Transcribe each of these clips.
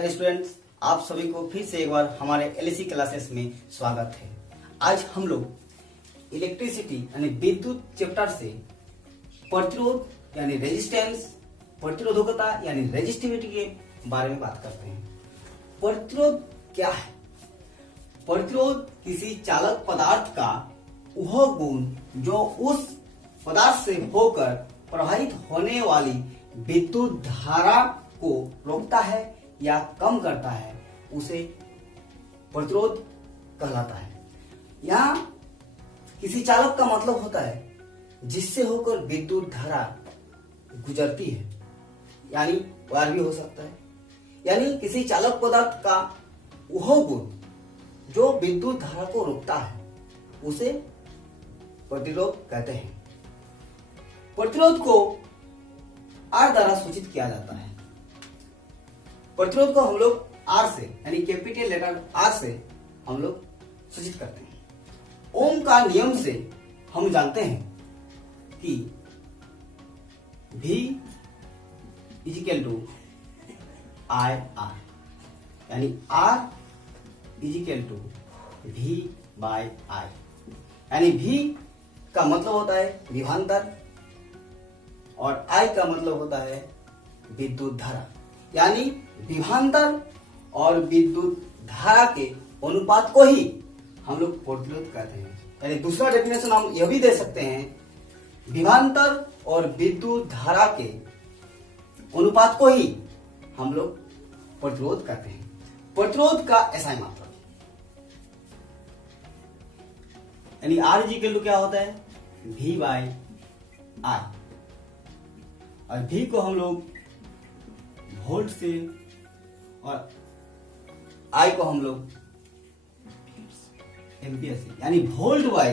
नमस्कार स्टूडेंट्स, आप सभी को फिर से एक बार हमारे एलएसी क्लासेस में स्वागत है। आज हम लोग इलेक्ट्रिसिटी यानी विद्युत चैप्टर से प्रतिरोध यानी रेजिस्टेंस, प्रतिरोधकता यानी रेजिस्टिविटी के बारे में बात करते हैं। प्रतिरोध क्या है? प्रतिरोध किसी चालक पदार्थ का वह गुण जो उस पदार्थ से होकर प्रवाहित होने वाली विद्युत धारा को रोकता है या कम करता है, उसे प्रतिरोध कहलाता है। यहाँ किसी चालक का मतलब होता है जिससे होकर विद्युत धारा गुजरती है, यानी वायर भी हो सकता है। यानी किसी चालक पदार्थ का वह गुण जो विद्युत धारा को रोकता है, उसे प्रतिरोध कहते हैं। प्रतिरोध को R द्वारा सूचित किया जाता है। प्रतिरोध को हम लोग R से यानी कैपिटल लेटर R से हम लोग सूचित करते हैं। ओम का नियम से हम जानते हैं कि V is equal to I R, यानी R is equal to V by I, यानी V का मतलब होता है विभवांतर और I का मतलब होता है विद्युत धारा। यानी विभवांतर और विद्युत धारा के अनुपात को ही हम लोग प्रतिरोध कहते हैं। यानी दूसरा डेफिनेशन हम यह भी दे सकते हैं, विभवांतर और विद्युत धारा के अनुपात को ही हम लोग प्रतिरोध कहते हैं। प्रतिरोध का ऐसा ही मात्रा यानी R इक्वल टू क्या होता है V बाय I, और V को हम लोग वोल्ट से और I को हम लोग एम्पियर से, यानी volt by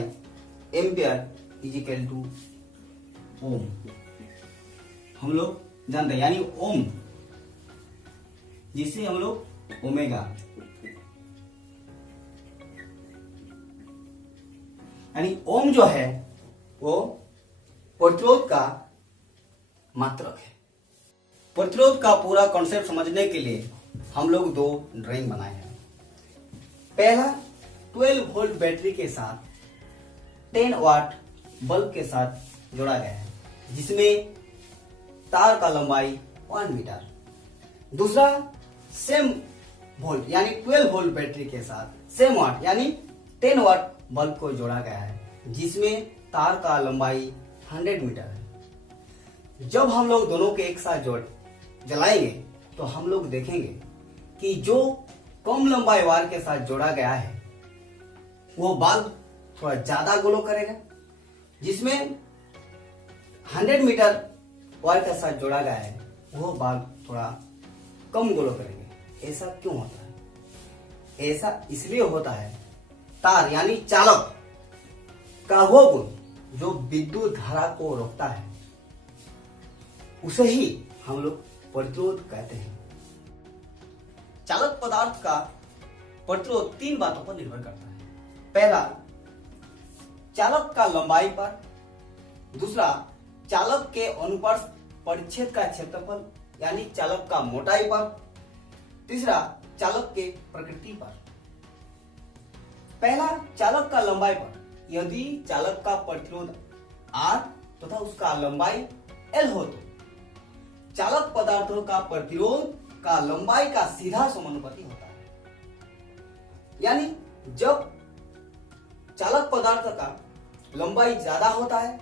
ampere is equal to ohm हम लोग जानते हैं। यानी ओम जिसे हम लोग ओमेगा, यानी ओम जो है वो प्रतिरोध का मात्रक है। प्रतिरोध का पूरा कॉन्सेप्ट समझने के लिए हम लोग दो ड्राइंग बनाए हैं। पहला 12 वोल्ट बैटरी के साथ 10 वाट बल्ब के साथ जोड़ा गया है, जिसमें तार का लंबाई 1 मीटर। दूसरा सेम वोल्ट यानी 12 वोल्ट बैटरी के साथ सेम वाट यानी 10 वाट बल्ब को जोड़ा गया है, जिसमें तार का लंबाई 100 मीटर है। जब हम लोग दोनों के एक साथ जलाएंगे तो हम लोग देखेंगे कि जो कम लंबाई वायर के साथ जोड़ा गया है वो बल्ब थोड़ा ज्यादा ग्लो करेगा, जिसमें 100 मीटर वायर के साथ जोड़ा गया है वो बल्ब थोड़ा कम ग्लो करेंगे। ऐसा क्यों होता है? ऐसा इसलिए होता है, तार यानी चालक का वो गुण जो विद्युत धारा को रोकता है, उसे ही हम लोग प्रतिरोध कहते हैं। चालक पदार्थ का प्रतिरोध 3 बातों पर निर्भर करता है। पहला, चालक का लंबाई पर। दूसरा, चालक के अनुप्रस्थ परिच्छेद का क्षेत्रफल यानी चालक का मोटाई पर। तीसरा, चालक के प्रकृति पर। पहला, चालक का लंबाई पर। यदि चालक का प्रतिरोध R तथा उसका लंबाई L हो तो चालक पदार्थों का प्रतिरोध का लंबाई का सीधा समानुपाती होता है। यानी जब चालक पदार्थ का लंबाई ज्यादा होता है,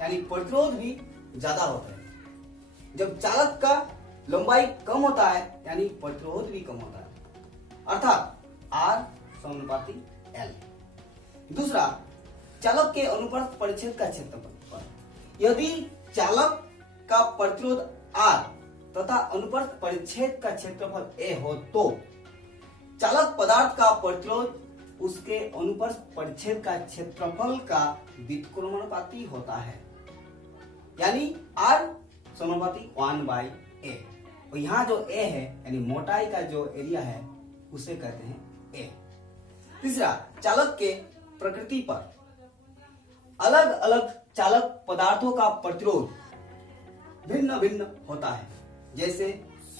यानी प्रतिरोध भी ज्यादा होता है। जब चालक का लंबाई कम होता है, यानी प्रतिरोध भी कम होता है, अर्थात R समानुपाती L। दूसरा, चालक के अनुप्रस्थ परिच्छेद का क्षेत्रफल पर। यदि चालक का प्रतिरोध R तथा अनुप्रस्थ परिच्छेद का क्षेत्रफल A हो तो चालक पदार्थ का प्रतिरोध उसके अनुप्रस्थ परिच्छेद का क्षेत्रफल का व्युत्क्रमानुपाती होता है, यानी R समानुपाती 1/A। और यहाँ जो A है यानी मोटाई का जो एरिया है उसे कहते हैं A। तीसरा, चालक के प्रकृति पर। अलग अलग चालक पदार्थों का प्रतिरोध भिन्न भिन्न होता है, जैसे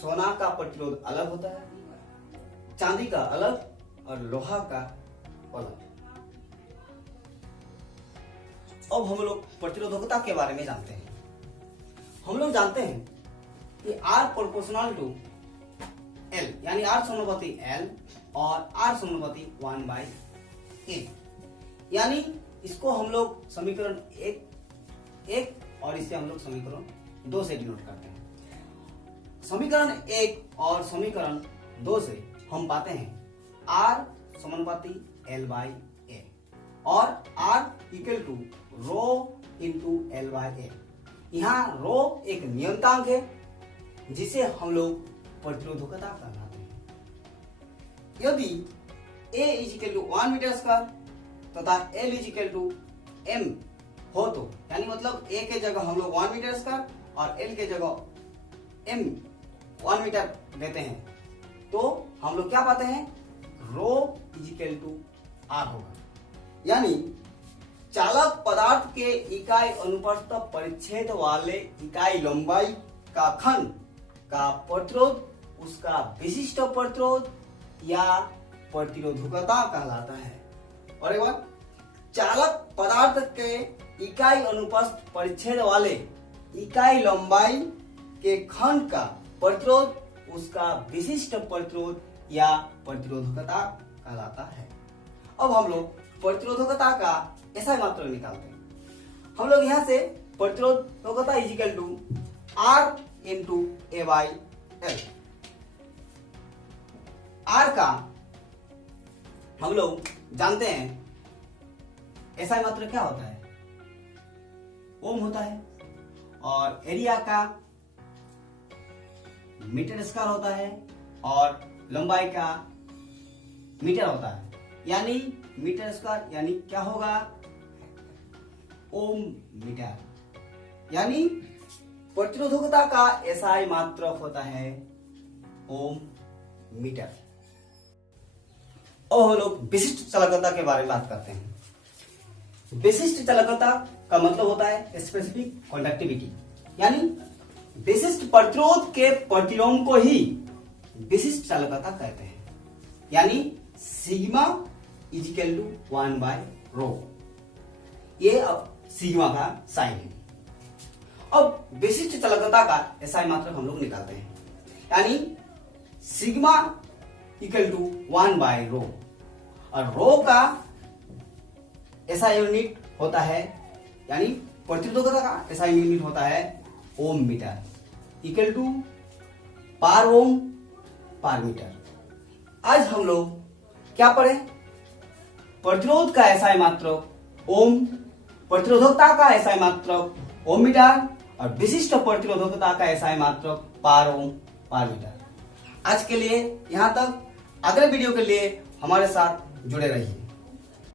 सोना का प्रतिरोध अलग होता है, चांदी का अलग और लोहा का अलग। अब हम लोग प्रतिरोधकता के बारे में जानते हैं। हम लोग जानते हैं कि R प्रोपोर्शनल टू L, यानी R समानुपाती L और R समानुपाती 1/A, यानी इसको हम लोग समीकरण एक और इसे हम लोग समीकरण 2 से डिनोट करते हैं। समीकरण 1 और समीकरण 2 से हम पाते हैं R समानुपाती L/A और R equal to rho into L/A। यहाँ रो एक नियतांक है जिसे हम लोग प्रतिरोधकता कहलाते हैं। यदि A is equal to 1 metre square तथा L is equal to M हो तो, यानी मतलब A के जगह हम लोग 1 मीटर स्क्वायर और L के जगह M 1 मीटर देते हैं, तो हम लोग क्या पाते हैं, रो इज इक्वल टू R होगा। यानी चालक पदार्थ के इकाई अनुप्रस्थ परिच्छेद वाले इकाई लंबाई का खंड का प्रतिरोध उसका विशिष्ट प्रतिरोध या प्रतिरोधकता कहलाता है। और एक बार, चालक पदार्थ के इकाई अनुप्रस्थ परिच्छेद वाले इकाई लंबाई के खंड का प्रतिरोध उसका विशिष्ट प्रतिरोध या प्रतिरोधकता कहलाता है। अब हम लोग प्रतिरोधकता का ऐसा मात्रा निकालते हैं। हम लोग यहां से प्रतिरोधकता is equal to R into A/L। R का हम लोग जानते हैं ऐसा मात्रा क्या होता है, ओम होता है, और एरिया का मीटर स्क्वायर होता है और लंबाई का मीटर होता है, यानी मीटर स्क्वायर यानी क्या होगा, ओम मीटर। यानी प्रतिरोधकता का एसआई मात्रक होता है ओम मीटर। और हम लोग विशिष्ट चालकता के बारे में बात करते हैं। विशिष्ट चालकता का मतलब होता है स्पेसिफिक कंडक्टिविटी, यानी विशिष्ट प्रतिरोध के प्रतिलोम को ही विशिष्ट चालकता कहते हैं। यानी सिग्मा इज इक्वल टू 1/ρ, ये अब सिग्मा का साइन है। अब विशिष्ट चालकता का एसआई मात्रक हम लोग निकालते हैं, यानी सिग्मा इक्वल टू 1/ρ, और रो का एसआई यूनिट होता है, यानी प्रतिरोधकता का एसआई यूनिट होता है ohm metre, equal to per ohm per metre. आज हम लोग क्या पढ़े, प्रतिरोध का एसआई मात्रक ओम, प्रतिरोधकता का एसआई मात्रक ओम मीटर और विशिष्ट प्रतिरोधकता का एसआई मात्रक पार ओम पार मीटर। आज के लिए यहाँ तक, अगले वीडियो के लिए हमारे साथ जुड़े रहिए।